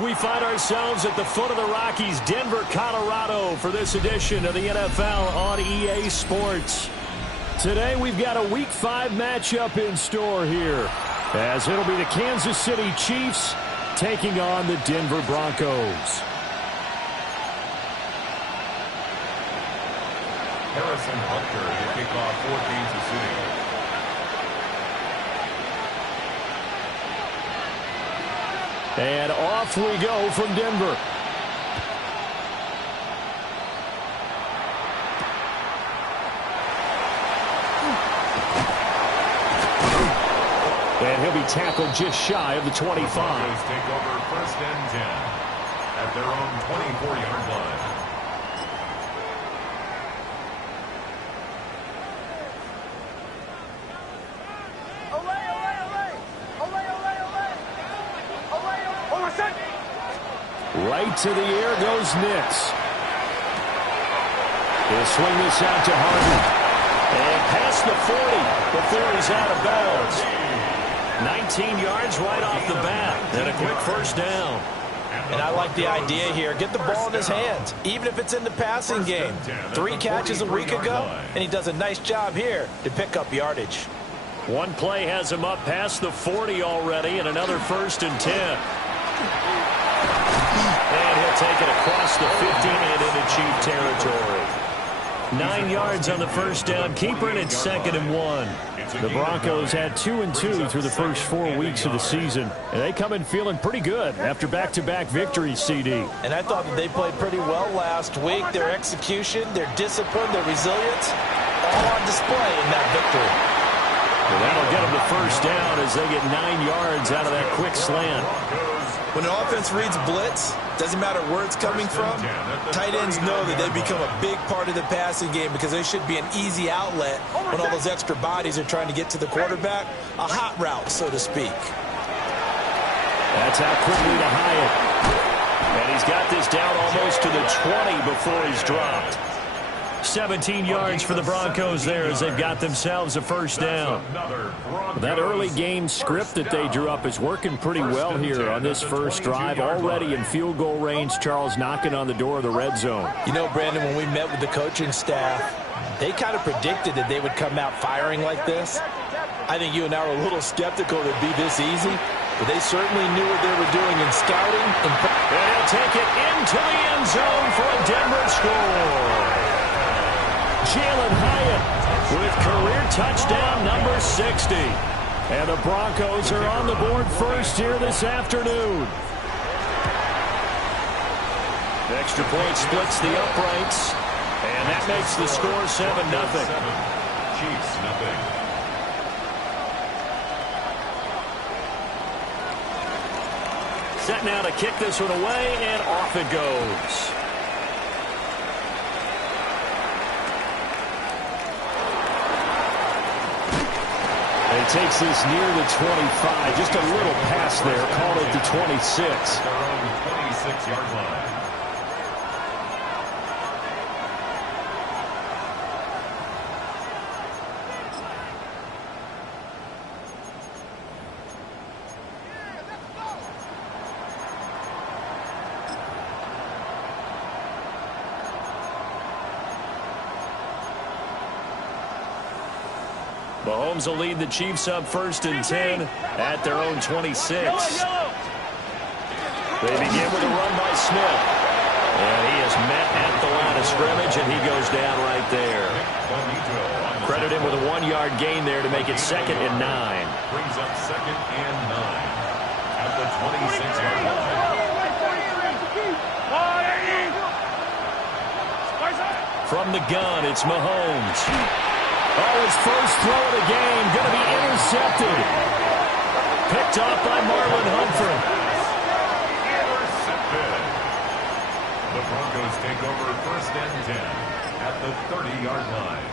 We find ourselves at the foot of the Rockies, Denver, Colorado, for this edition of the NFL on EA Sports. Today we've got a Week 5 matchup in store here, as it'll be the Kansas City Chiefs taking on the Denver Broncos. Harrison Butker to kick off for Kansas City. And off we go from Denver. And he'll be tackled just shy of the 25. The Broncos take over 1st and 10 at their own 24-yard line. Right to the air goes Nix. He'll swing this out to Harden. And past the 40 before he's out of bounds. 19 yards right off the bat. And a quick first down. And I like the idea here. Get the ball in his hands, even if it's in the passing game. 3 catches a week ago, and he does a nice job here to pick up yardage. One play has him up past the 40 already, and another 1st and 10. And he'll take it across the 15 and into Chief territory. 9 yards on the first down. Keeper in at 2nd and 1. The Broncos had 2-2 through the first 4 weeks of the season, and they come in feeling pretty good after back-to-back victories, CD. And I thought that they played pretty well last week. Their execution, their discipline, their resilience, all on display in that victory. And that'll get them the first down as they get 9 yards out of that quick slant. When an offense reads blitz, doesn't matter where it's coming from, tight ends know that they become a big part of the passing game because they should be an easy outlet when all those extra bodies are trying to get to the quarterback. A hot route, so to speak. That's out quickly to Hyatt. And he's got this down almost to the 20 before he's dropped. 17 yards for the Broncos there as they've got themselves a first down. That early game script that they drew up is working pretty well here on this first drive. Already in field goal range, Charles knocking on the door of the red zone. You know, Brandon, when we met with the coaching staff, they kind of predicted that they would come out firing like this. I think you and I were a little skeptical that it'd be this easy, but they certainly knew what they were doing in scouting. And he'll take it into the end zone for a Denver score. Jalen Hyatt with career touchdown number 60. And the Broncos are on the board first here this afternoon. The extra point splits the uprights. And that makes the score 7-0. Chiefs, nothing. Set now to kick this one away, and off it goes. He takes this near the 25. Just a little pass there. Call it the 26. Their own 26-yard line. Mahomes will lead the Chiefs up 1st and 10 at their own 26. They begin with a run by Smith. And he is met at the line of scrimmage, and he goes down right there. Credit him with a 1-yard gain there to make it 2nd and 9. Brings up 2nd and 9 at the 26-yard line. From the gun, it's Mahomes. Oh, his first throw of the game going to be intercepted. Picked off by Marlon Humphrey. Intercepted. The Broncos take over 1st and 10 at the 30-yard line.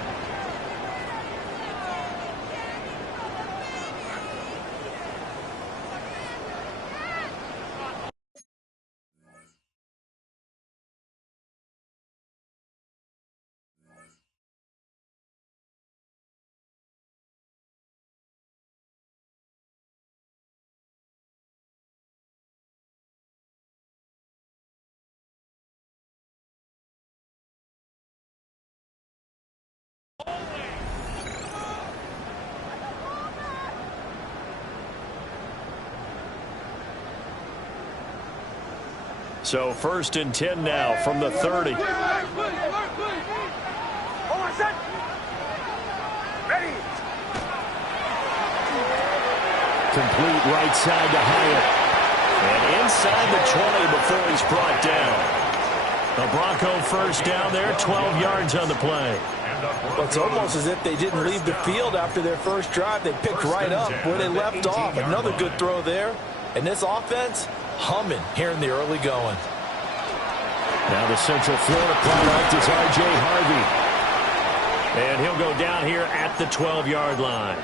So 1st and 10 now from the 30. Complete right side to Hyatt. And inside the 20 before he's brought down. The Bronco first down there, 12 yards on the play. Well, it's almost as if they didn't leave the field after their first drive. They picked right up where they left off. Another good throw there. And this offense, humming here in the early going. Now the Central Florida product is R.J. Harvey. And he'll go down here at the 12-yard line.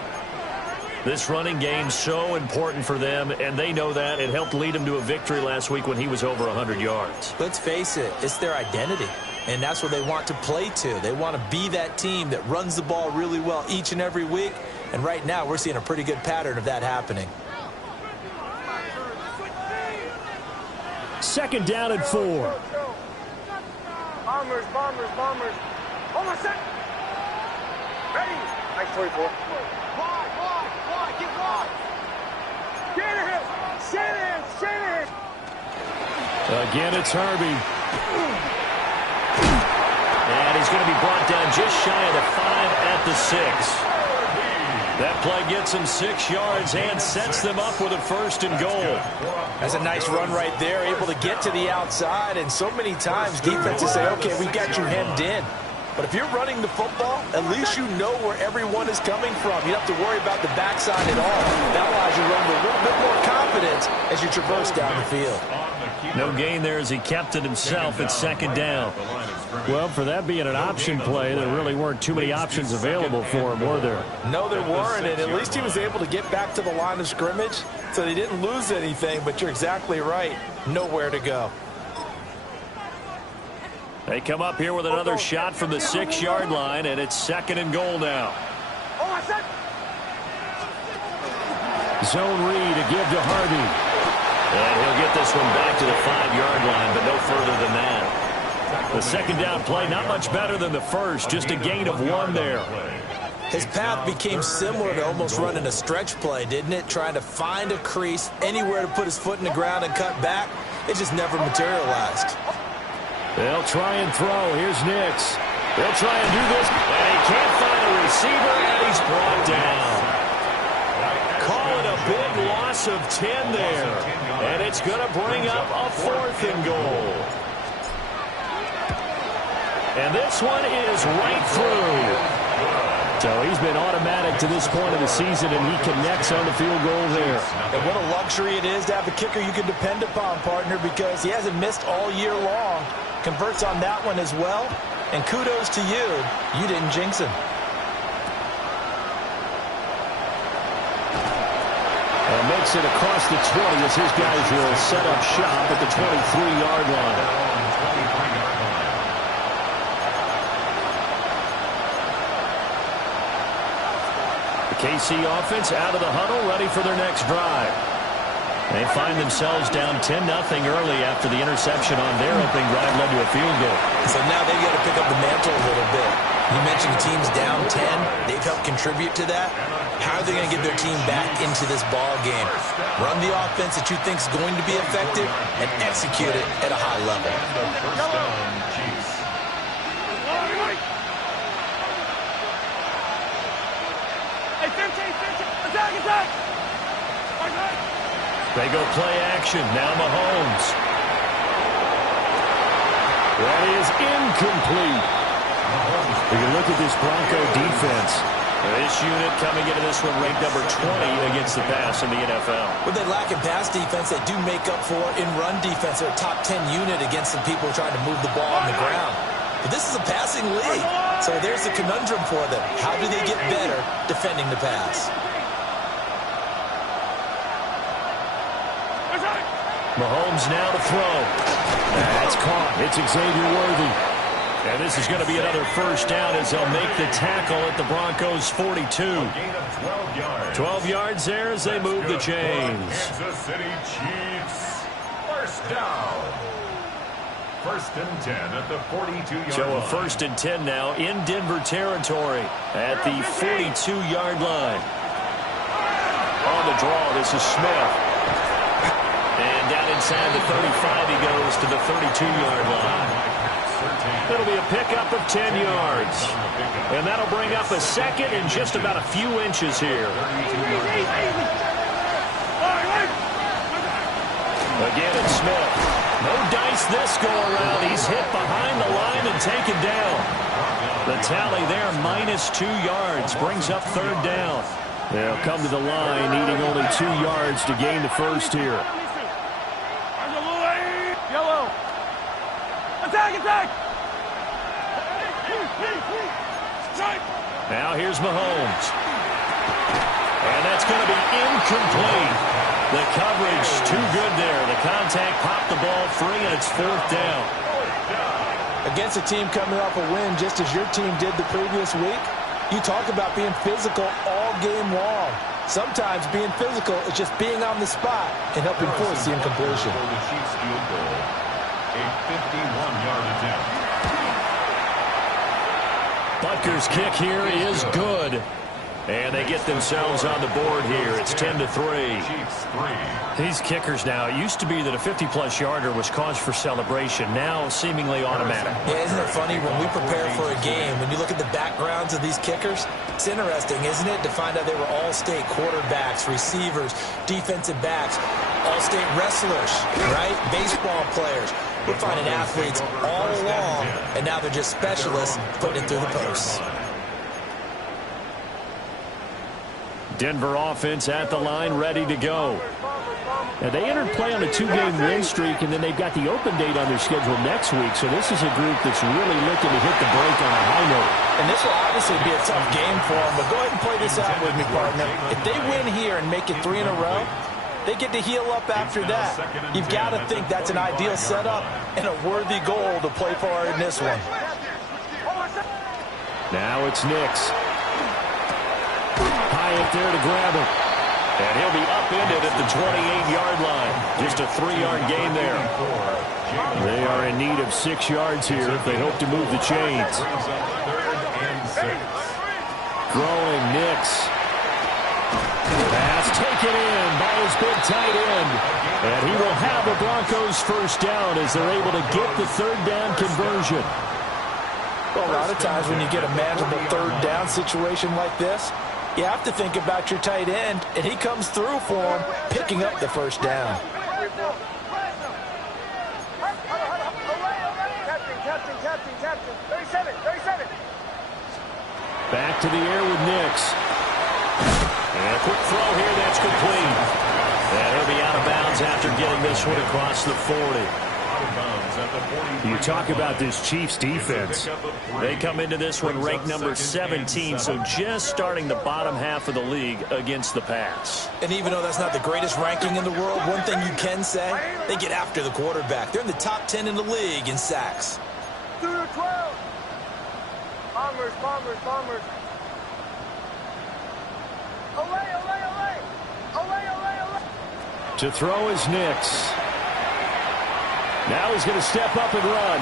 This running game so important for them, and they know that. It helped lead them to a victory last week when he was over 100 yards. Let's face it, it's their identity, and that's what they want to play to. They want to be that team that runs the ball really well each and every week, and right now we're seeing a pretty good pattern of that happening. 2nd down and 4. Bombers. Hold on a sec. Ready. Nice 24. Wide. Get wide. Shanahan. Again, it's Harvey. And he's going to be brought down just shy of the 5 at the 6. That play gets him 6 yards and sets them up with a 1st and goal. That's a nice run right there, able to get to the outside, and so many times defenses say, okay, we've got you hemmed in. But if you're running the football, at least you know where everyone is coming from. You don't have to worry about the backside at all. That allows you to run with a little bit more confidence as you traverse down the field. No gain there as he kept it himself at 2nd down. Well, for that being an option play, there really weren't too many options available for him, were there? No, there weren't, and at least he was able to get back to the line of scrimmage, so they didn't lose anything, but you're exactly right. Nowhere to go. They come up here with another shot from the 6-yard line, and it's 2nd and goal now. Zone read to give to Harvey. And he'll get this one back to the 5-yard line, but no further than that. The 2nd down play, not much better than the first, just a gain of 1 there. His path became similar to almost running a stretch play, didn't it? Trying to find a crease, anywhere to put his foot in the ground and cut back. It just never materialized. They'll try and throw. Here's Nix. They'll try and do this, and he can't find a receiver, and he's brought down. Call it a big loss of 10 there, and it's going to bring up a 4th and goal. And this one is right through. So he's been automatic to this point of the season, and he connects on the field goal there. And what a luxury it is to have a kicker you can depend upon, partner, because he hasn't missed all year long. Converts on that one as well, and kudos to you. You didn't jinx him. And makes it across the 20 as his guys will set up shop at the 23-yard line. The KC offense out of the huddle, ready for their next drive. They find themselves down 10-0 early after the interception on their opening drive led to a field goal. So now they've got to pick up the mantle a little bit. You mentioned teams down 10. They've helped contribute to that. How are they going to get their team back into this ball game? Run the offense that you think is going to be effective and execute it at a high level. Hey, 15, attack! They go play action. Now Mahomes. That is incomplete. We can look at this Bronco defense. This unit coming into this one ranked number 20 against the pass in the NFL. What they lack in pass defense, they do make up for in run defense. They're a top 10 unit against some people trying to move the ball on the ground. But this is a passing league. So there's the conundrum for them. How do they get better defending the pass? Mahomes now to throw. That's caught. It's Xavier Worthy. And this is going to be another first down as they'll make the tackle at the Broncos' 42. 12 yards there as they move the chains. Kansas City Chiefs, first down. first and 10 at the 42-yard line. So a first and 10 now in Denver territory at the 42-yard line. On the draw, this is Smith. And down inside the 35, he goes to the 32-yard line. It'll be a pickup of 10 yards. And that'll bring up a second in just about a few inches here. Again, it's Smith. No dice this go-around. He's hit behind the line and taken down. The tally there, -2 yards, brings up third down. They'll come to the line, needing only 2 yards to gain the first here. Yellow. Attack, attack. Now here's Mahomes. And that's going to be incomplete. The coverage too good there. The contact popped the ball free, and it's fourth down. Against a team coming off a win just as your team did the previous week, you talk about being physical all game long. Sometimes being physical is just being on the spot and helping force the incompletion. The Chiefs field goal, a 51-yard attempt. Butker's kick here is good. And they get themselves on the board here. It's 10-3. Chiefs 3. These kickers now, it used to be that a 50-plus yarder was cause for celebration. Now seemingly automatic. Yeah, isn't it funny when we prepare for a game, when you look at the backgrounds of these kickers, it's interesting, isn't it, to find out they were all-state quarterbacks, receivers, defensive backs, all-state wrestlers, right? Baseball players. We're finding athletes all along, and now they're just specialists putting it through the posts. Denver offense at the line, ready to go. Now, they entered play on a 2-game win streak, and then they've got the open date on their schedule next week. So this is a group that's really looking to hit the break on a high note. And this will obviously be a tough game for them, but go ahead and play this out with me, partner. If they win here and make it 3 in a row, they get to heal up after that. You've got to think that's an ideal setup and a worthy goal to play for in this one. Now it's Nix. High up there to grab him. And he'll be upended at the 28-yard line. Just a 3-yard gain there. They are in need of 6 yards here if they hope to move the chains. Throwing Nix. Pass taken in by his big tight end. And he will have the Broncos first down as they're able to get the third down conversion. Well, a lot of times when you get a manageable third down situation like this, you have to think about your tight end, and he comes through for him, picking up the first down. Captain. 37. Back to the air with Nix. And a quick throw here, that's complete. And he'll be out of bounds after getting this one across the 40. You talk about this Chiefs defense. They come into this one ranked number 17, so just starting the bottom half of the league against the pass. And even though that's not the greatest ranking in the world, one thing you can say, they get after the quarterback. They're in the top 10 in the league in sacks. 2 to 12. Bombers. Away. To throw is Nix. Now he's going to step up and run.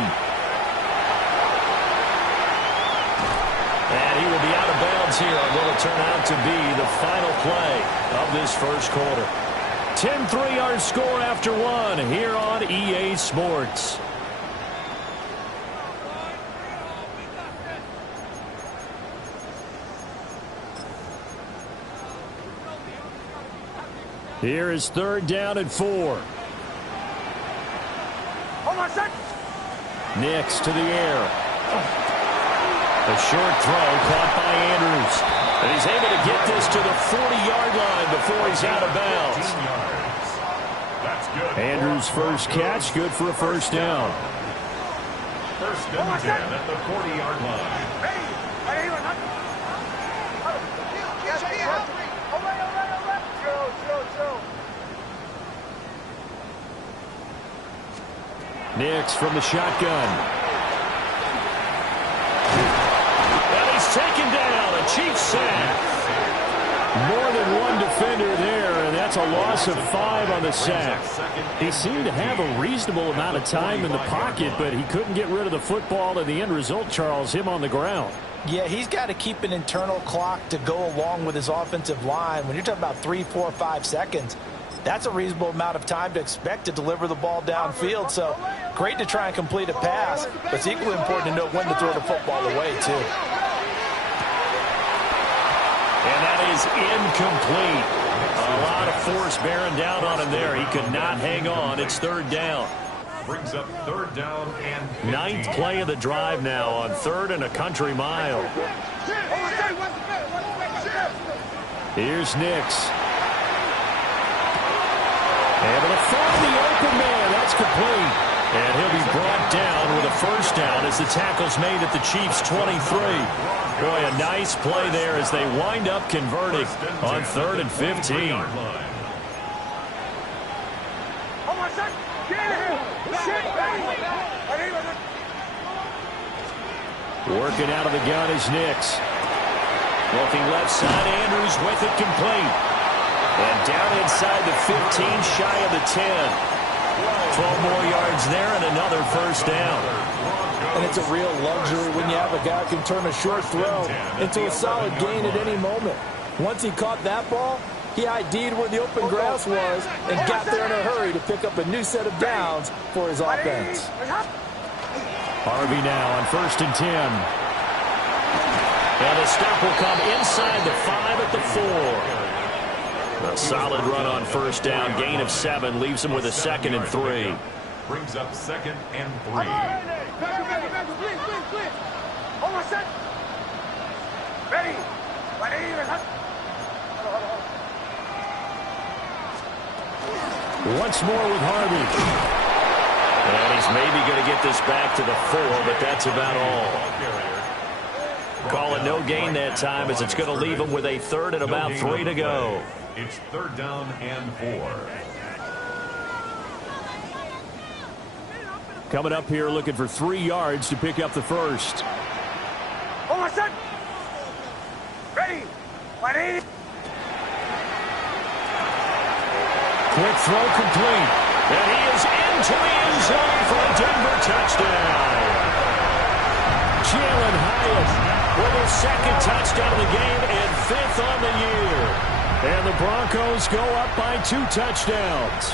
And he will be out of bounds here on what will turn out to be the final play of this first quarter. 10-3 our score after one here on EA Sports. Here is third down and 4. Nix to the air. A short throw caught by Andrews. And he's able to get this to the 40-yard line before he's out of bounds. Andrews' first catch, good for a first down. First and 10 at the 40-yard line. Nix from the shotgun. And he's taken down. A Chiefs sack. More than one defender there, and that's That's a loss of 5 on the sack. He seemed to have a reasonable amount of time in the pocket, but he couldn't get rid of the football, and the end result, Charles, him on the ground. Yeah, he's got to keep an internal clock to go along with his offensive line. When you're talking about 3, 4, 5 seconds, that's a reasonable amount of time to expect to deliver the ball downfield. So great to try and complete a pass, but it's equally important to know when to throw the football away, too. And that is incomplete. A lot of force bearing down on him there. He could not hang on. It's 3rd down. Brings up 3rd down and 15. 9th play of the drive now on 3rd and a country mile. Here's Nix. Able to find the open man. That's complete. And he'll be brought down with a 1st down as the tackle's made at the Chiefs' 23. Boy, a nice play there as they wind up converting on 3rd and 15. Working out of the gun is Nix. Looking left side, Andrews with it complete. And down inside the 15, shy of the 10. 12 more yards there and another 1st down. And it's a real luxury when you have a guy who can turn a short throw into a solid gain at any moment. Once he caught that ball, he ID'd where the open grass was and got there in a hurry to pick up a new set of downs for his offense. Harvey now on 1st and 10. And the stop will come inside the 5 at the 4. A solid run on 1st down. Gain of 7 leaves him with a 2nd and 3. Brings up 2nd and 3. Once more with Harvey. And he's maybe going to get this back to the 4, but that's about all. Call it no gain that time as it's going to leave him with a 3rd and about 3 to go. It's 3rd down and 4. Coming up here looking for 3 yards to pick up the 1st. Ready. Quick throw complete. And he is into the end zone for a Denver touchdown. Jalen Hyatt with his 2nd touchdown of the game and 5th on the year. And the Broncos go up by 2 touchdowns.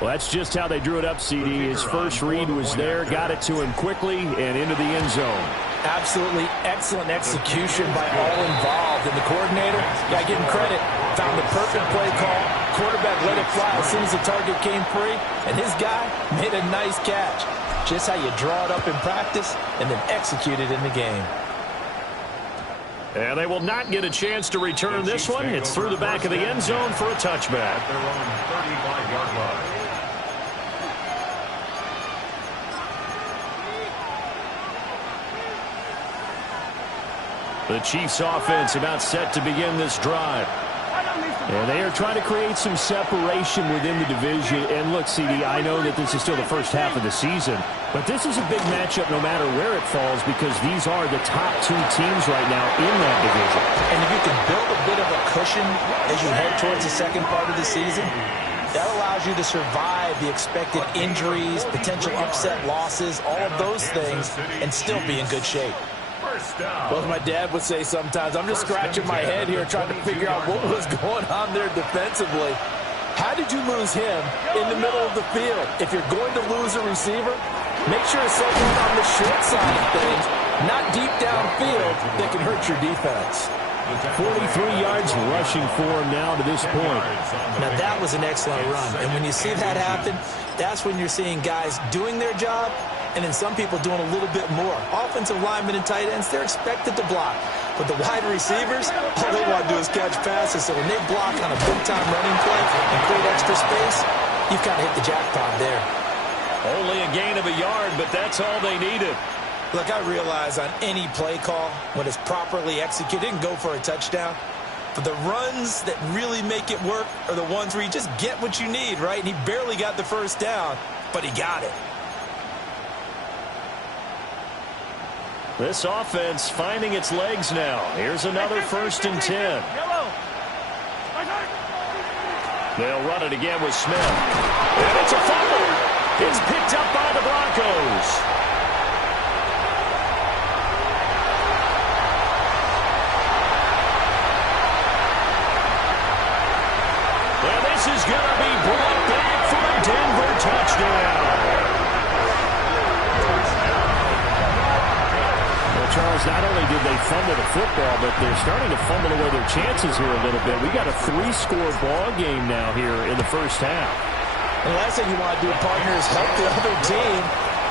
Well, that's just how they drew it up, CD. His first read was there, got it to him quickly, and into the end zone. Absolutely excellent execution by all involved. And the coordinator, got to give him credit, found the perfect play call. Quarterback let it fly as soon as the target came free, and his guy made a nice catch. Just how you draw it up in practice and then execute it in the game. And they will not get a chance to return this one. It's through the back of the end zone for a touchback. At their own 35-yard line. The Chiefs offense about set to begin this drive. And they are trying to create some separation within the division. And look, CD, I know that this is still the first half of the season, but this is a big matchup no matter where it falls because these are the top 2 teams right now in that division. And if you can build a bit of a cushion as you head towards the second part of the season, that allows you to survive the expected injuries, potential upset losses, all of those things, and still be in good shape. Well, as my dad would say sometimes, I'm just scratching my head here trying to figure out what was going on there defensively. How did you lose him in the middle of the field? If you're going to lose a receiver, make sure it's someone on the short side of things, not deep downfield, that can hurt your defense. 43 yards rushing for him now to this point. Now, that was an excellent run. And when you see that happen, that's when you're seeing guys doing their job and then some people doing a little bit more. Offensive linemen and tight ends, they're expected to block. But the wide receivers, all they want to do is catch passes. So when they block on a big-time running play and create extra space, you've kind of hit the jackpot there. Only a gain of a yard, but that's all they needed. Look, I realize on any play call, when it's properly executed, it can go for a touchdown. But the runs that really make it work are the ones where you just get what you need, right? And he barely got the first down, but he got it. This offense finding its legs now. Here's another 1st and 10. They'll run it again with Smith. And it's a fumble. It's picked up by the Broncos. And this is going to be brought back for a Denver touchdown. Charles, not only did they fumble the football, but they're starting to fumble away their chances here a little bit. We got a 3-score ball game now here in the first half. And the last thing you want to do, partner, is help the other team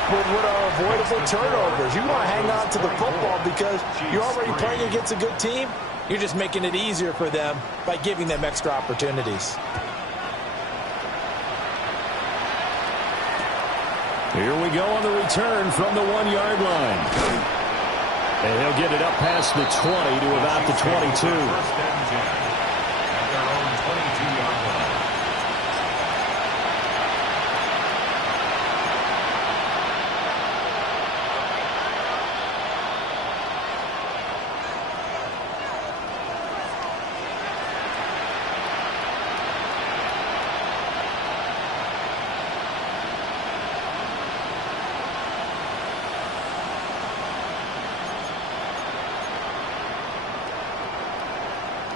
with what are avoidable turnovers. You want to hang on to the football because you're already playing against a good team. You're just making it easier for them by giving them extra opportunities. Here we go on the return from the 1-yard line. And he'll get it up past the 20 to about the 22.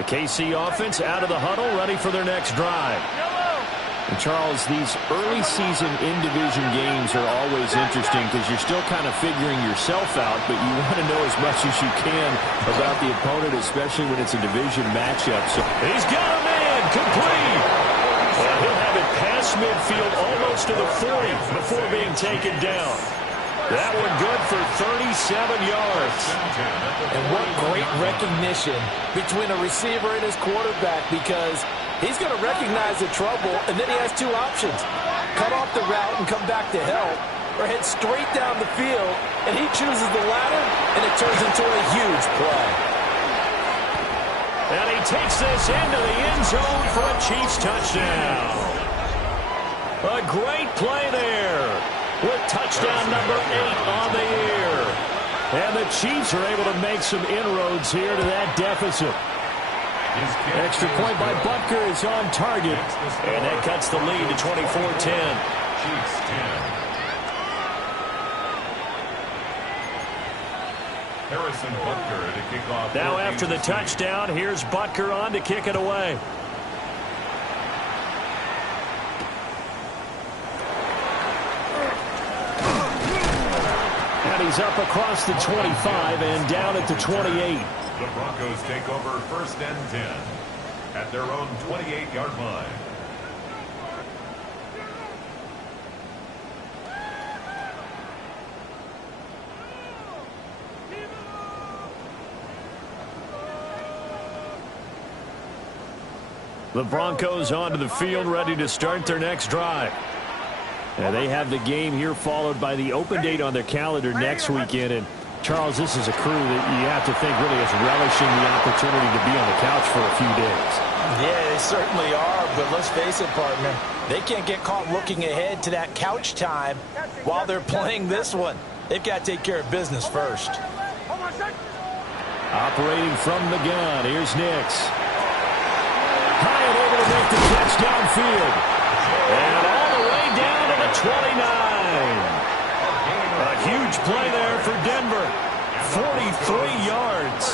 KC offense out of the huddle, ready for their next drive. And Charles, these early season in-division games are always interesting because you're still kind of figuring yourself out, but you want to know as much as you can about the opponent, especially when it's a division matchup. So he's got a man complete. And he'll have it past midfield almost to the 40 before being taken down. That one good for 37 yards. And what great recognition between a receiver and his quarterback, because he's going to recognize the trouble, and then he has two options. Cut off the route and come back to help, or head straight down the field, and he chooses the latter, and it turns into a huge play. And he takes this into the end zone for a Chiefs touchdown. A great play there, with touchdown number 8 on the year. And the Chiefs are able to make some inroads here to that deficit. Extra point by Butker is on target. And that cuts the lead to 24-10. Chiefs 10. Harrison Butker to kick off. Now after the touchdown, here's Butker on to kick it away. He's up across the 25 and down at the 28. The Broncos take over 1st and 10 at their own 28-yard line. The Broncos onto the field, ready to start their next drive. And they have the game here followed by the open date on their calendar next weekend. And Charles, this is a crew that you have to think really is relishing the opportunity to be on the couch for a few days. Yeah, they certainly are, but let's face it, partner, they can't get caught looking ahead to that couch time while they're playing this one. They've got to take care of business first. Operating from the gun, here's Nix. High and able to make the catch downfield. And all the way down to the 29. A huge play there for Denver. 43 yards.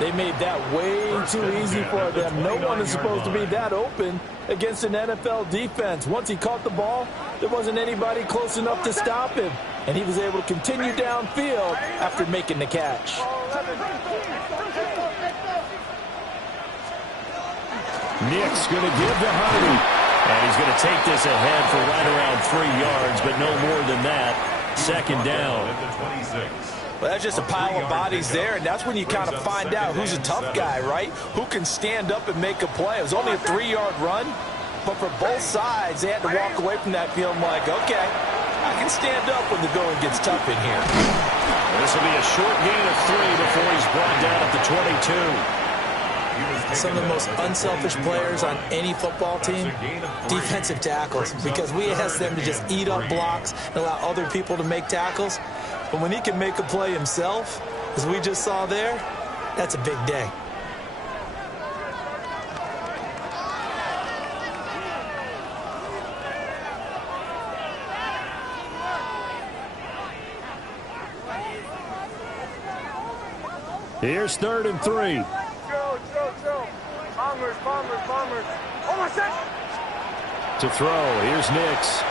They made that way too easy for them. No one is supposed to be that open against an NFL defense. Once he caught the ball, there wasn't anybody close enough to stop him. And he was able to continue downfield after making the catch. Nick's going to give to Hardy. And he's going to take this ahead for right around 3 yards, but no more than that. 2nd down. Well, that's just a pile of bodies there, and that's when you kind of find out who's a tough guy, right? Who can stand up and make a play. It was only a 3-yard run, but for both sides, they had to walk away from that field like, okay, I can stand up when the going gets tough in here. This will be a short gain of 3 before he's brought down at the 22. Some of the most unselfish players on any football team, defensive tackles, because we ask them to just eat up blocks and allow other people to make tackles. But when he can make a play himself, as we just saw there, that's a big day. Here's 3rd and 3. Chill. Bombers. Almost set. To throw, here's Nix.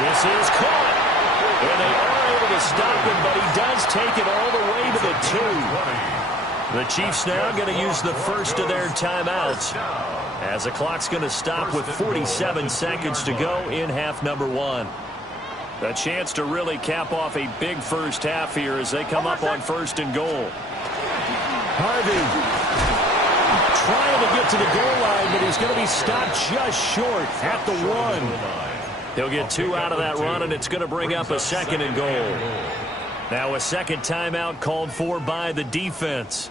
This is caught. And they are able to stop him, but he does take it all the way to the 2. The Chiefs now going to use the first of their timeouts, as the clock's going to stop with 47 seconds to go in half number 1. A chance to really cap off a big first half here as they come up on 1st and goal. Harvey trying to get to the goal line, but he's going to be stopped just short at the 1. He'll get 2 out of that run, and it's going to bring up a 2nd and goal. Now a second timeout called for by the defense.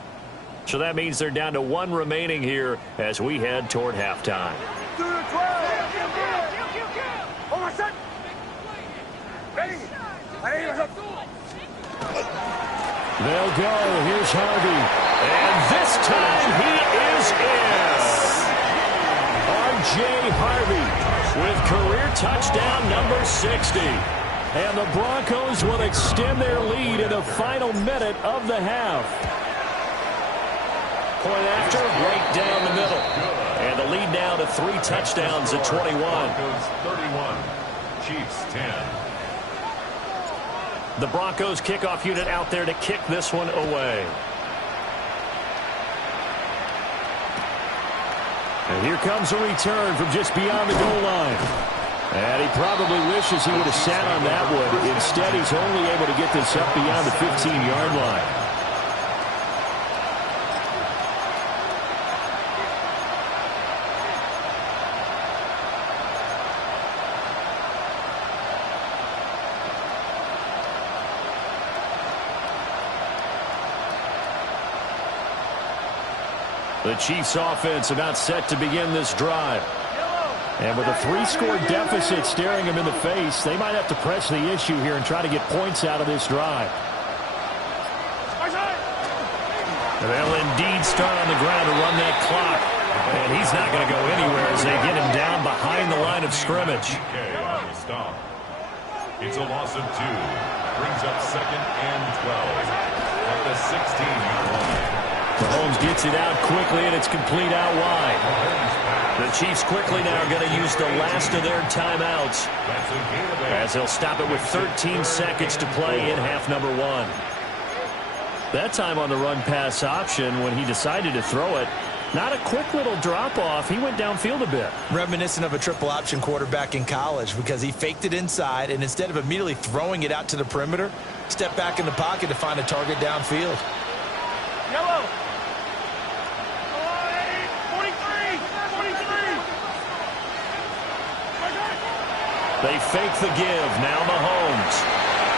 So that means they're down to 1 remaining here as we head toward halftime. They'll go. Here's Harvey. And this time he is in. R.J. Harvey with career touchdown number 60. And the Broncos will extend their lead in the final minute of the half. Point after, right down the middle. And the lead now to 3 touchdowns at 21. Broncos 31, Chiefs 10. The Broncos kickoff unit out there to kick this one away. And here comes a return from just beyond the goal line. And he probably wishes he would have sat on that one. Instead, he's only able to get this up beyond the 15-yard line. The Chiefs offense about set to begin this drive. And with a 3-score deficit staring them in the face, they might have to press the issue here and try to get points out of this drive. They'll indeed start on the ground to run that clock. And he's not going to go anywhere as they get him down behind the line of scrimmage. It's a loss of 2. Brings up 2nd and 12 at the 16-yard line. Mahomes gets it out quickly, and it's complete out wide. The Chiefs quickly now are going to use the last of their timeouts as they'll stop it with 13 seconds to play in half number 1. That time on the run-pass option when he decided to throw it. Not a quick little drop-off. He went downfield a bit. Reminiscent of a triple-option quarterback in college because he faked it inside, and instead of immediately throwing it out to the perimeter, stepped back in the pocket to find a target downfield. Yellow. They fake the give. Now Mahomes.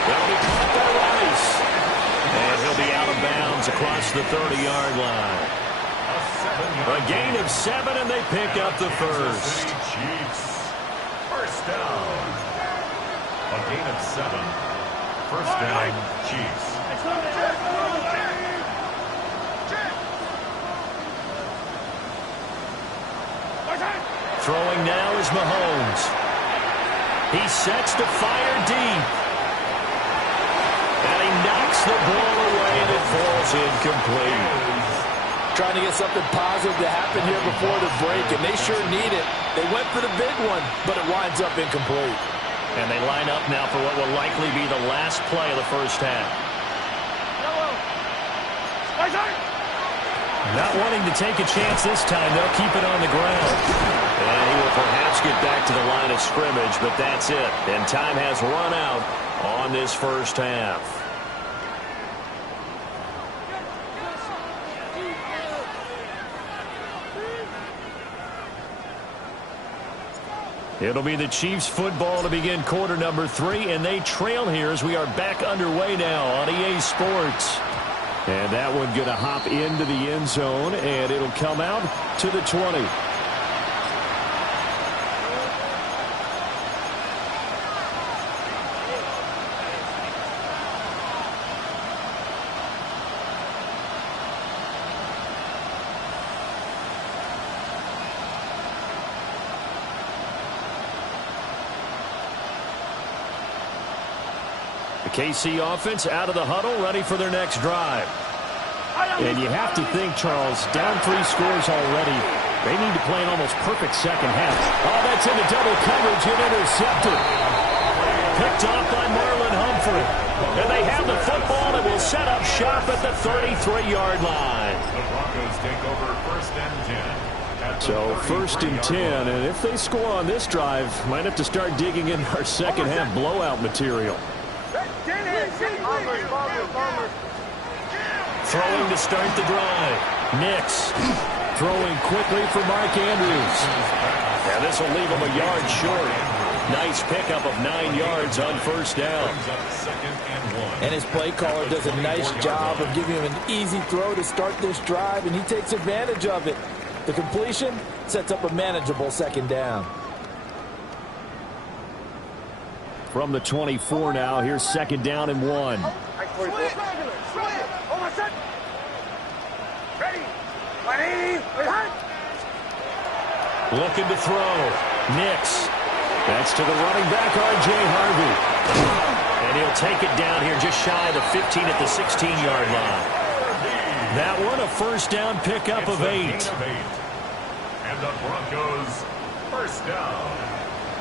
They'll be caught by Rice. And he'll be out of bounds across the 30-yard line. A gain of 7, and they pick up the first. Chiefs. First down. A gain of 7. First down, Chiefs. Throwing now is Mahomes. He sets to fire deep. And he knocks the ball away, and it falls incomplete. Trying to get something positive to happen here before the break, and they sure need it. They went for the big one, but it winds up incomplete. And they line up now for what will likely be the last play of the first half. Not wanting to take a chance this time, they'll keep it on the ground. And he will perhaps get back to the line of scrimmage, but that's it. And time has run out on this first half. It'll be the Chiefs football to begin quarter number 3, and they trail here as we are back underway now on EA Sports. And that one going to hop into the end zone, and it'll come out to the 20. KC offense out of the huddle, ready for their next drive. And you have to think, Charles, down 3 scores already. They need to play an almost perfect second half. Oh, that's into double coverage and intercepted. Picked off by Marlon Humphrey. And they have the football and will set up shop at the 33-yard line. The Broncos take over 1st and 10. So 1st and 10, and if they score on this drive, might have to start digging in our second half blowout material. Throwing to start the drive. Nix throwing quickly for Mark Andrews. And this will leave him a yard short. Nice pickup of 9 yards on 1st down. And his play caller does a nice job of giving him an easy throw to start this drive, and he takes advantage of it. The completion sets up a manageable 2nd down. From the 24 now, here's 2nd down and 1. Looking to throw. Nix. That's to the running back, R.J. Harvey. And he'll take it down here just shy of the 15 at the 16-yard line. That one a 1st down pickup of 8. And the Broncos 1st down.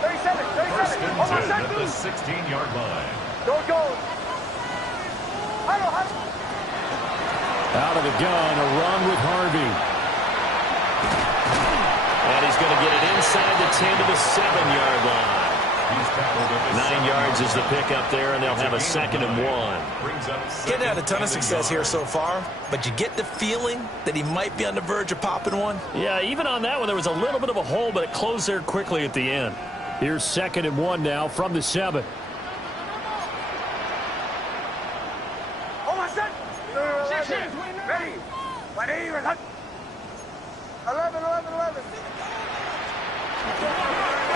37. 1st and 10 at the 16-yard line. Go. Out of the gun, a run with Harvey. And he's going to get it inside the 10 to the 7-yard line. 9 yards is the pickup there, and they'll have a 2nd and 1. Getting had a ton of success here so far, but you get the feeling that he might be on the verge of popping one. Yeah, even on that one, there was a little bit of a hole, but it closed there quickly at the end. Here's 2nd and 1 now from the 7. Ready. 11.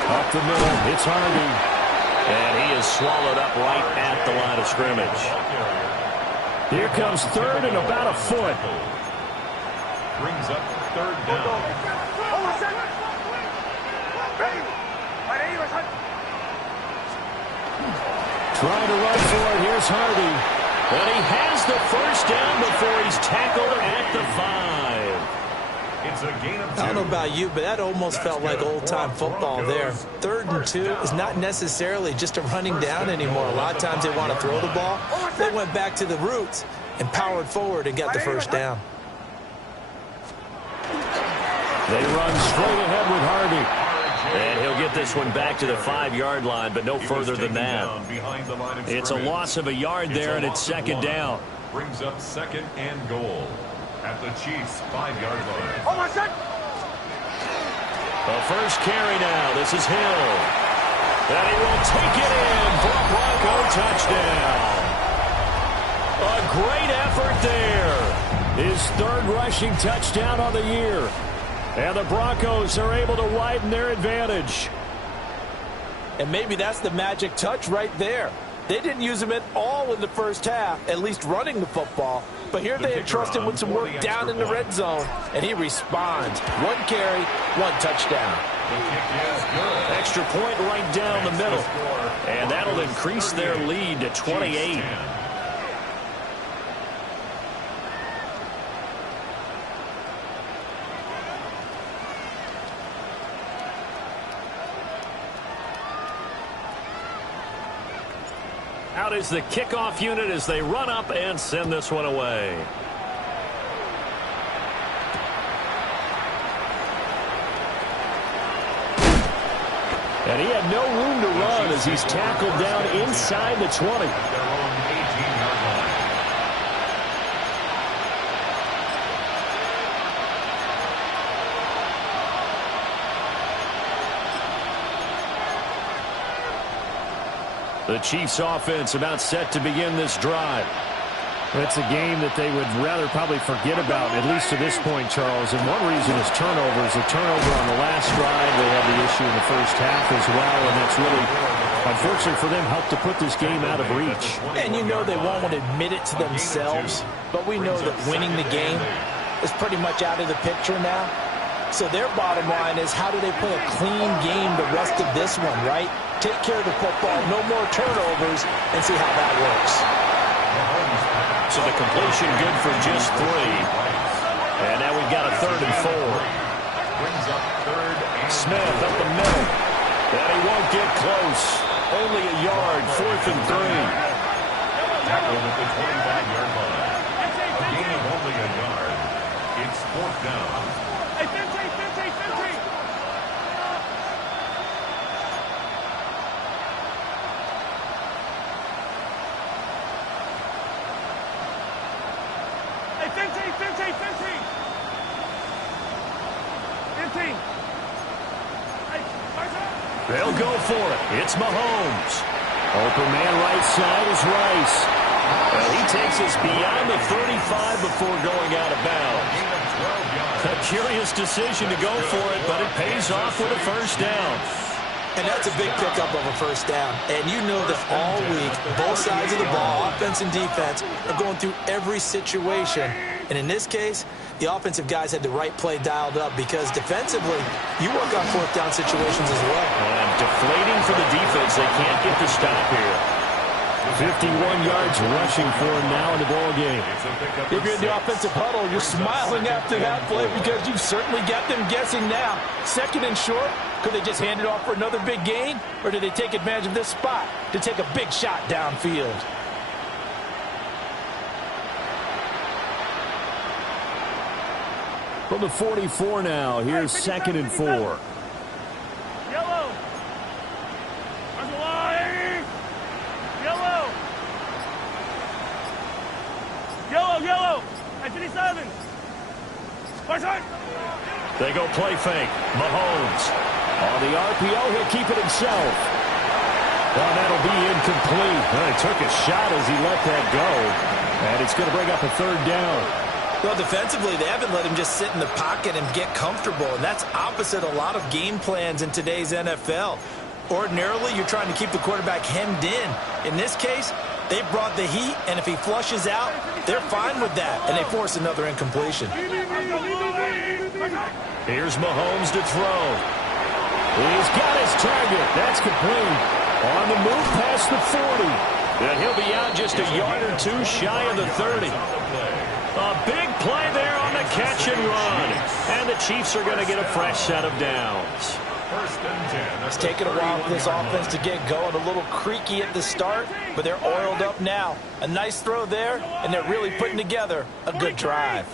Up the middle, it's Harvey. And he is swallowed up right at the line of scrimmage. Here comes 3rd and about a foot. Brings up 3rd down. Trying to run for it, here's Harvey. And he has the 1st down before he's tackled at the 5. It's a gain of 2. I don't know about you, but that almost felt like old-time football there. 3rd and 2 is not necessarily just a running down anymore. A lot of times they want to throw the ball. They went back to the roots and powered forward and got the 1st down. They run straight ahead with Harvey. And he'll get this one back to the 5-yard line, but no further than that. It's a loss of a yard there, and it's 2nd down. Brings up 2nd and goal at the Chiefs' 5-yard line. The first carry now. This is Hill. And he will take it in for a Bronco touchdown. A great effort there. His 3rd rushing touchdown on the year. And the Broncos are able to widen their advantage. And maybe that's the magic touch right there. They didn't use him at all in the 1st half, at least running the football. But here they entrust him with some work down in the red zone, and he responds. 1 carry, 1 touchdown. The kick is good. Extra point right down the middle. And that'll increase their lead to 28. Out is the kickoff unit as they run up and send this one away. And he had no room to run as he's tackled down inside the 20. Their own 18-yard line. The Chiefs offense about set to begin this drive. It's a game that they would rather probably forget about, at least to this point, Charles. And one reason is turnovers. A turnover on the last drive. They had the issue in the 1st half as well, and that's really, unfortunately for them, helped to put this game out of reach. And you know they won't want to admit it to themselves, but we know that winning the game is pretty much out of the picture now. So their bottom line is, how do they play a clean game the rest of this one, right? take care of the football, no more turnovers, and see how that works. So the completion good for just 3. And now we've got a 3rd and 4. Brings up 3rd and Smith up the middle. And he won't get close. Only a yard, 4th and 3. tackled at the 25-yard line. A gain of only a yard. It's 4th down. Hey, 15. Hey, 15. They'll go for it. It's Mahomes. Open man right side is Rice. Well, he takes us beyond the 35 before going out of bounds. A curious decision to go for it, but it pays off with a 1st down. And that's a big pickup of a 1st down. And you know that all week, both sides of the ball, offense and defense, are going through every situation. And in this case, the offensive guys had the right play dialed up because defensively, you work on 4th down situations as well. And deflating for the defense. They can't get the stop here. 51 yards rushing for him now in the ball game. If you're in the offensive huddle, you're smiling after that play because you've certainly got them guessing now. 2nd and short, could they just hand it off for another big gain? Or do they take advantage of this spot to take a big shot downfield? From the 44 now, here's 2nd and 4. Yellow. Yellow. At 57. They go play fake. Mahomes. On the RPO, he'll keep it himself. Well, that'll be incomplete. Well, he took a shot as he let that go. And it's going to bring up a 3rd down. Well, defensively, they haven't let him just sit in the pocket and get comfortable, and that's opposite a lot of game plans in today's NFL. Ordinarily, you're trying to keep the quarterback hemmed in. In this case, they brought the heat, and if he flushes out, they're fine with that, and they force another incompletion. Here's Mahomes to throw. He's got his target. That's complete. On the move past the 40. And he'll be out just a yard or 2 shy of the 30. A big play there on the catch and run. And the Chiefs are going to get a fresh set of downs. 1st and 10. It's taken a while for this offense to get going. A little creaky at the start, but they're oiled up now. A nice throw there, and they're really putting together a good drive.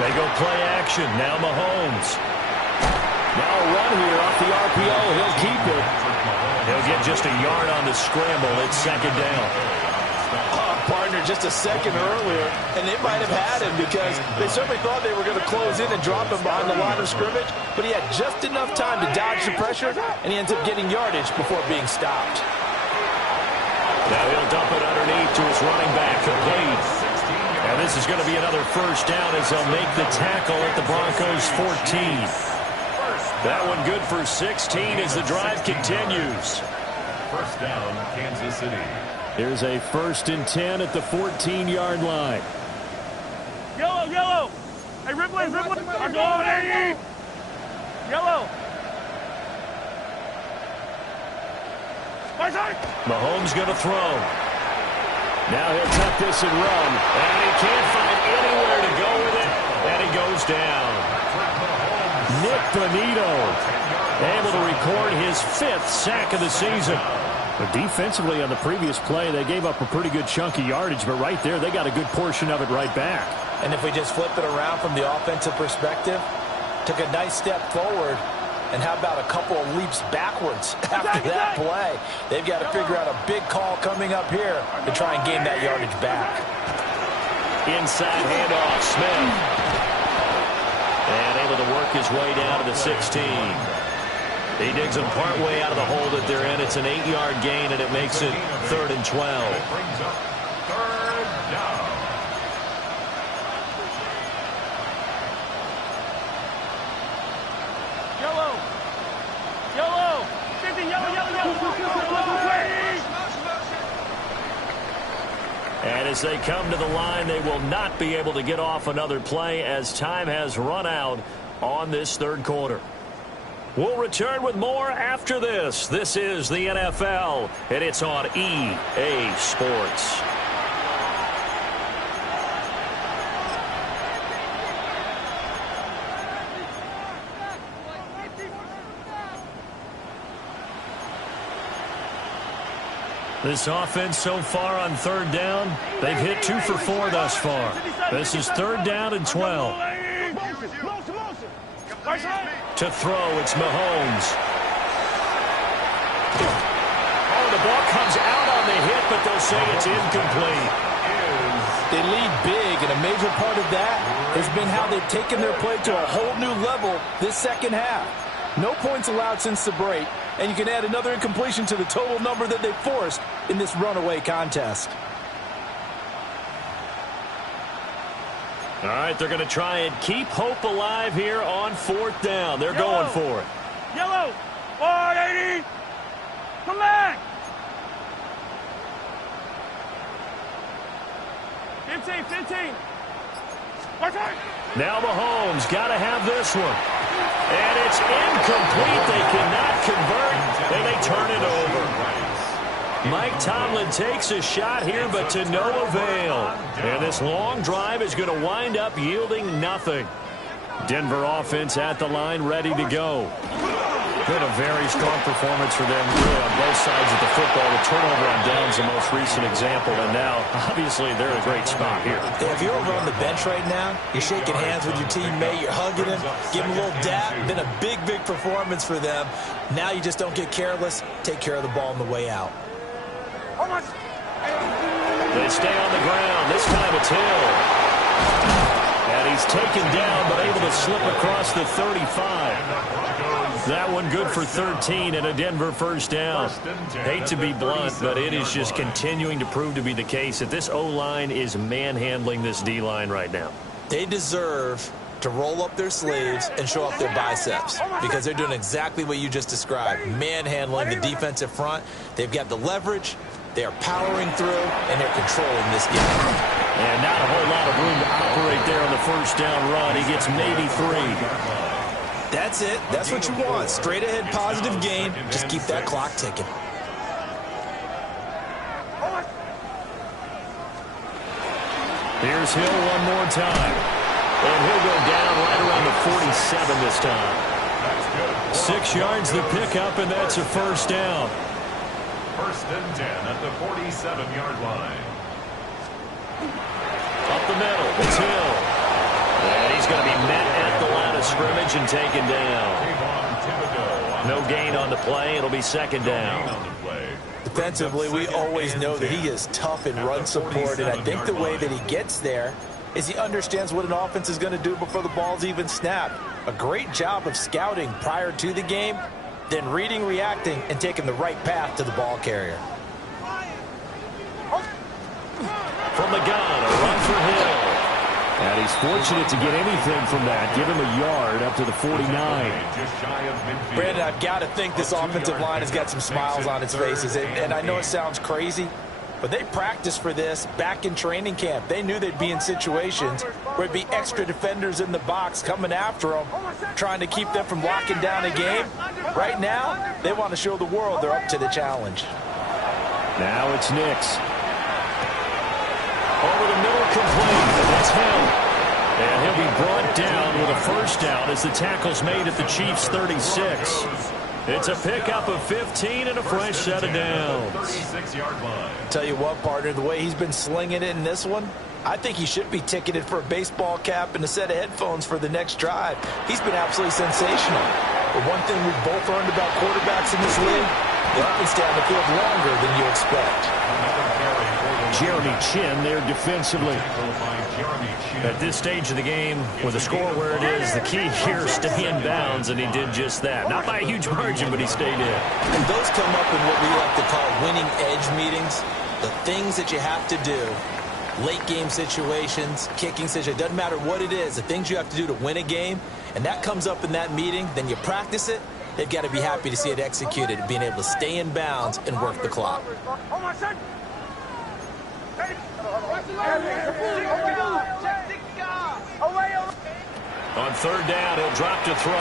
They go play action. Now Mahomes. Now a run here off the RPO. He'll keep it. He'll get just a yard on the scramble. It's 2nd down. Partner just a second earlier, and they might have had him because they certainly thought they were going to close in and drop him behind the line of scrimmage, but he had just enough time to dodge the pressure, and he ends up getting yardage before being stopped. Now he'll dump it underneath to his running back, complete. And this is going to be another 1st down as they'll make the tackle at the Broncos' 14. That one good for 16 as the drive continues. 1st down, Kansas City. Here's a 1st and 10 at the 14-yard line. Yellow. Hey, Ripley. I'm going. Yellow. Mahomes going to throw. Now he'll tuck this and run. And he can't find anywhere to go with it. And he goes down. Nick Bonito able to record his 5th sack of the season. But defensively on the previous play, they gave up a pretty good chunk of yardage. But right there, they got a good portion of it right back. And if we just flip it around from the offensive perspective, took a nice step forward. And how about a couple of leaps backwards after that play? They've got to figure out a big call coming up here to try and gain that yardage back. Inside handoff, Smith. And able to work his way down to the 16. He digs him partway out of the hole that they're in. It's an 8-yard gain, and it makes it 3rd and 12. Brings up 3rd down. Yellow. 50, yellow. And as they come to the line, they will not be able to get off another play as time has run out on this 3rd quarter. We'll return with more after this. This is the NFL, and it's on EA Sports. This offense so far on third down, they've hit 2 for 4 thus far. This is third down and 12. To throw, it's Mahomes. Oh, the ball comes out on the hit, but they'll say it's incomplete. They lead big, and a major part of that has been how they've taken their play to a whole new level this second half. No points allowed since the break, and you can add another incompletion to the total number that they forced in this runaway contest. All right, they're going to try and keep hope alive here on fourth down. They're going for it. Yellow, 480. Come back. 15. Now Mahomes got to have this one. And it's incomplete. They cannot convert, and they turn it over. Mike Tomlin takes a shot here, but to no avail. And this long drive is going to wind up yielding nothing. Denver offense at the line, ready to go. Been a very strong performance for them, really, on both sides of the football. The turnover on downs the most recent example, and now, obviously, they're in a great spot here. Yeah, if you're over on the bench right now, you're shaking hands with your teammate, you're hugging him, giving him a little dap. Been a big performance for them. Now you just don't get careless. Take care of the ball on the way out. They stay on the ground. This time it's Hill. And he's taken down, but able to slip across the 35. That one good for 13 and a Denver first down. Hate to be blunt, but it is just continuing to prove to be the case that this O-line is manhandling this D-line right now. They deserve to roll up their sleeves and show off their biceps because they're doing exactly what you just described, manhandling the defensive front. They've got the leverage. They are powering through, and they're controlling this game. And not a whole lot of room to operate there on the first down run. He gets maybe 3. That's it. That's what you want. Straight ahead positive gain. Just keep that clock ticking. Here's Hill one more time. And he'll go down right around the 47 this time. 6 yards the pickup, and that's a first down. First and 10 at the 47-yard line. Up the middle, it's Hill. And he's going to be met at the line of scrimmage and taken down. No gain on the play. It'll be second down. Defensively, we always know that he is tough in run support, and I think the way that he gets there is he understands what an offense is going to do before the ball's even snapped. A great job of scouting prior to the game, then reading, reacting, and taking the right path to the ball carrier. From the gun, a run for Hill. And he's fortunate to get anything from that. Give him a yard up to the 49. Brandon, I've got to think this offensive line has got some smiles on its faces. And I know it sounds crazy, but they practiced for this back in training camp. They knew they'd be in situations where it'd be extra defenders in the box coming after them, trying to keep them from locking down a game. Right now, they want to show the world they're up to the challenge. Now it's Nix. Over the middle, complete. That's him. And he'll be brought down with a first down as the tackle's made at the Chiefs' 36. It's a pickup of 15 and a fresh set of downs. Tell you what, partner, the way he's been slinging it in this one, I think he should be ticketed for a baseball cap and a set of headphones for the next drive. He's been absolutely sensational. But one thing we've both learned about quarterbacks in this league, they often stay on the field longer than you expect. Jeremy Chin there defensively. At this stage of the game, with the score where it is, the key here is stay in bounds, and he did just that. Not by a huge margin, but he stayed in. And those come up in what we like to call winning edge meetings. The things that you have to do, late game situations, kicking situations, doesn't matter what it is, the things you have to do to win a game, and that comes up in that meeting, then you practice it. They've got to be happy to see it executed, being able to stay in bounds and work the clock. On third down, he'll drop to throw.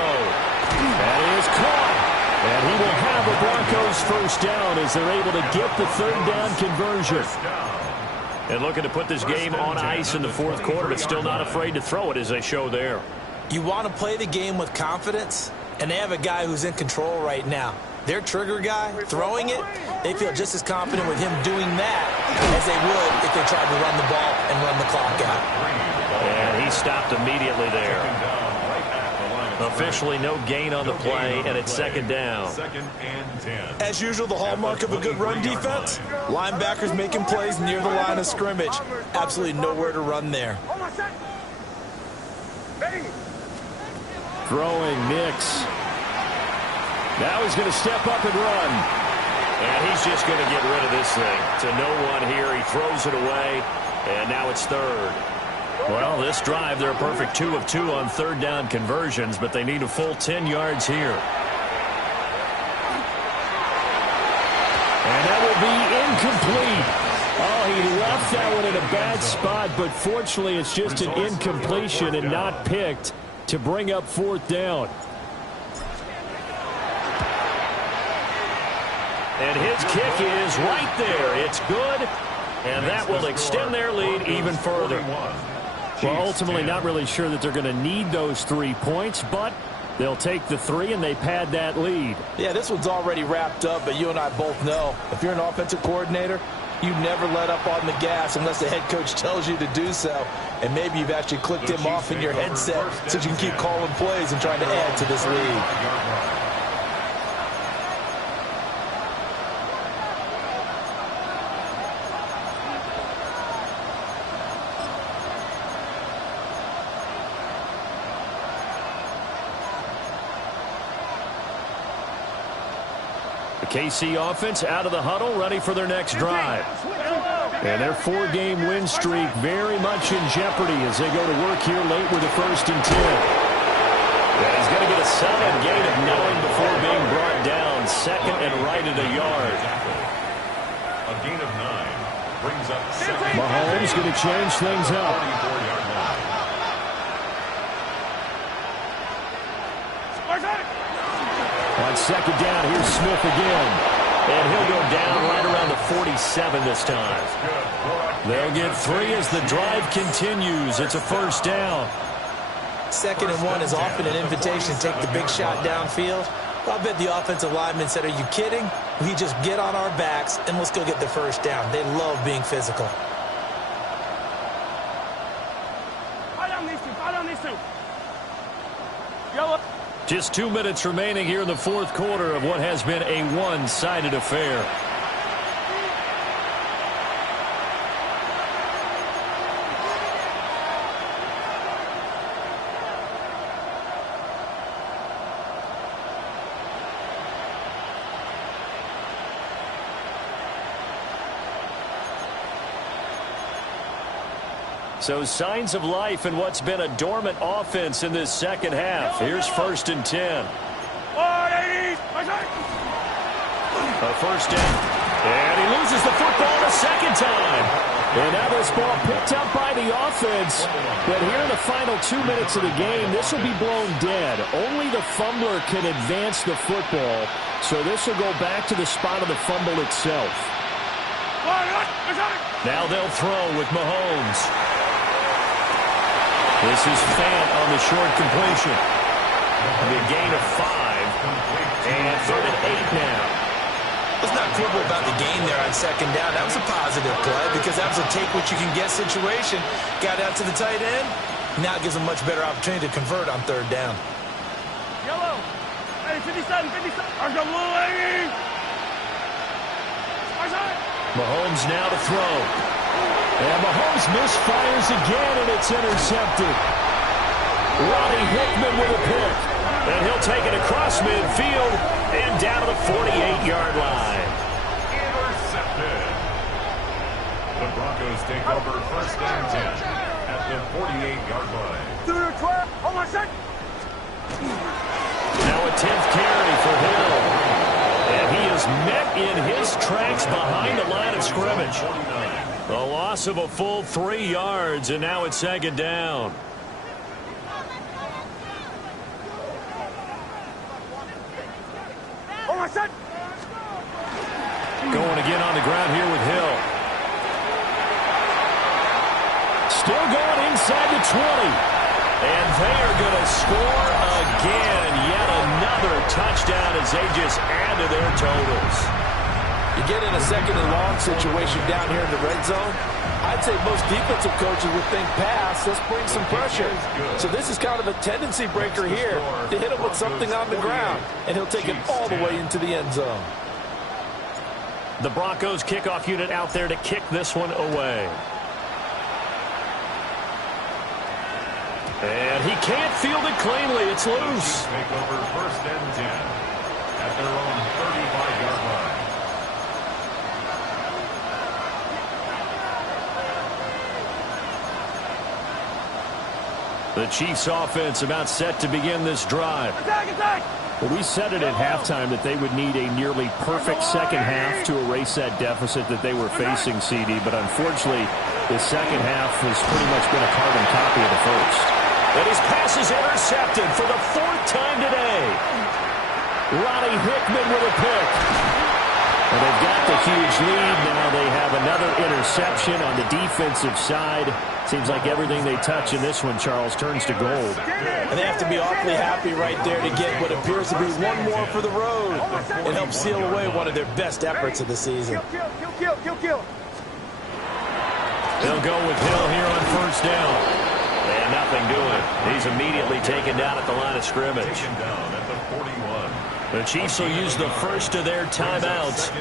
That is caught. And he will have the Broncos first down as they're able to get the third down conversion. And looking to put this game on ice in the fourth quarter, but still not afraid to throw it as they show there. You want to play the game with confidence, and they have a guy who's in control right now. Their trigger guy, throwing it, they feel just as confident with him doing that as they would if they tried to run the ball and run the clock out. And he stopped immediately there. Officially no gain on the play, and it's second down. Second and 10. As usual, the hallmark of a good run defense, linebackers making plays near the line of scrimmage. Absolutely nowhere to run there. Throwing Nix. Now he's going to step up and run. And he's just going to get rid of this thing. To no one here. He throws it away. And now it's third. Well, this drive, they're a perfect 2 of 2 on third down conversions, but they need a full 10 yards here. And that will be incomplete. Oh, he left that one in a bad spot, but fortunately it's just an incompletion and not picked to bring up fourth down. And his kick is right there. It's good, and that will extend their lead even further. Well, ultimately not really sure that they're going to need those 3 points, but they'll take the 3 and they pad that lead. Yeah, this one's already wrapped up, but you and I both know if you're an offensive coordinator, you never let up on the gas unless the head coach tells you to do so. And maybe you've actually clicked him off in your headset so you can keep calling plays and trying to add to this lead. KC offense out of the huddle, ready for their next drive. And their 4-game win streak very much in jeopardy as they go to work here late with a 1st and 10. And he's going to get a solid gain of 9 before being brought down. Second and right at a yard. A gain of 9 brings up second. Mahomes going to change things up. On second down, here's Smith again. And he'll go down right around the 47 this time. They'll get 3 as the drive continues. It's a first down. 2nd and 1 is often an invitation to take the big shot downfield. Well, I bet the offensive lineman said, are you kidding? We just get on our backs and let's go get the first down. They love being physical. Just 2 minutes remaining here in the fourth quarter of what has been a one-sided affair. So signs of life in what's been a dormant offense in this second half. Here's 1st and 10. A first down. And he loses the football a second time. And now this ball picked up by the offense. But here in the final 2 minutes of the game, this will be blown dead. Only the fumbler can advance the football. So this will go back to the spot of the fumble itself. Now they'll throw with Mahomes. This is Fant on the short completion. The gain of 5. And 3rd and 8 now. Let's not quibble about the gain there on second down. That was a positive play because that was a take-what-you-can-get situation. Got out to the tight end. Now it gives them a much better opportunity to convert on 3rd down. Yellow. Hey, 57, 57. Mahomes now to throw. And Mahomes misfires again, and it's intercepted. Roddy Hickman with a pick. And he'll take it across midfield and down to the 48-yard line. Intercepted. The Broncos take over 1st and 10 at the 48-yard line. Now a 10th carry for Hill. And he is met in his tracks behind the line of scrimmage. A loss of a full 3 yards, and now it's 2nd down. Going again on the ground here with Hill. Still going inside the 20. And they are going to score again. Yet another touchdown as they just add to their totals. You get in a second and long situation down here in the red zone, I'd say most defensive coaches would think pass, let's bring some pressure. So this is kind of a tendency breaker here to hit him with something on the ground, and he'll take it all the way into the end zone. The Broncos kickoff unit out there to kick this one away. And he can't field it cleanly. It's loose. Take over 1st and 10 at their own 35-yard line. The Chiefs offense about set to begin this drive. Attack! Well, we said it at halftime that they would need a nearly perfect second half to erase that deficit that they were facing, CD. But unfortunately, the second half has pretty much been a carbon copy of the first. And his pass is intercepted for the 4th time today. Ronnie Hickman with a pick. And they've got the huge lead. Now they have another interception on the defensive side. Seems like everything they touch in this one, Charles, turns to gold. And they have to be awfully happy right there to get what appears to be one more for the road and help seal away one of their best efforts of the season. Kill. They'll go with Hill here on 1st down. And nothing doing. He's immediately taken down at the line of scrimmage. Taken down at the 41. The Chiefs will use the first of their timeouts,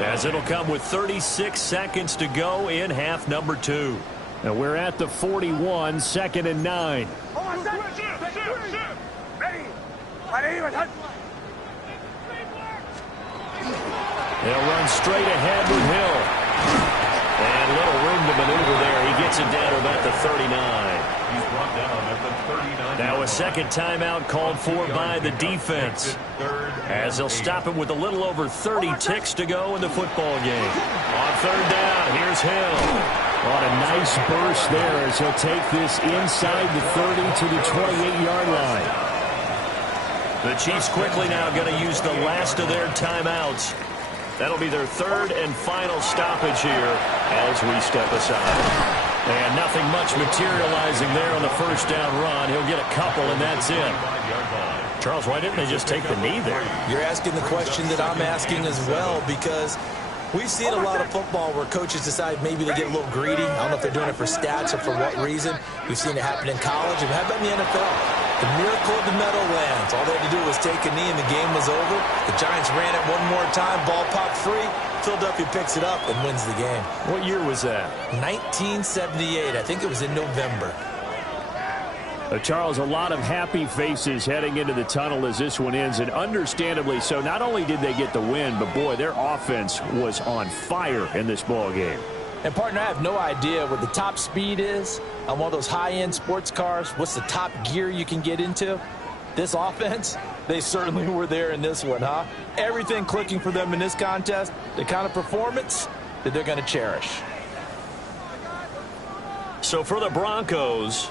as it'll come with 36 seconds to go in half number 2. Now we're at the 41, 2nd and 9. They'll run straight ahead with Hill. And little room to maneuver there. He gets it down to about the 39. He's brought down at the 39. Now a second timeout called for by the defense, as they'll stop him with a little over 30 ticks to go in the football game. On 3rd down, here's Hill. On a nice burst there as he'll take this inside the 30 to the 28-yard line. The Chiefs quickly now going to use the last of their timeouts. That'll be their 3rd and final stoppage here as we step aside. And nothing much materializing there on the 1st down run. He'll get a couple, and that's it. Charles, why didn't they just take the knee there? You're asking the question that I'm asking as well, because we've seen a lot of football where coaches decide maybe they get a little greedy. I don't know if they're doing it for stats or for what reason. We've seen it happen in college, and how about in the NFL? The miracle of the Meadowlands. All they had to do was take a knee, and the game was over. The Giants ran it one more time. Ball popped free. Philadelphia picks it up and wins the game. What year was that? 1978. I think it was in November. Charles, a lot of happy faces heading into the tunnel as this one ends, and understandably so. Not only did they get the win, but, boy, their offense was on fire in this ball game. And, partner, I have no idea what the top speed is on one of those high-end sports cars. What's the top gear you can get into? This offense, they certainly were there in this one, huh? Everything clicking for them in this contest, the kind of performance that they're going to cherish. So for the Broncos,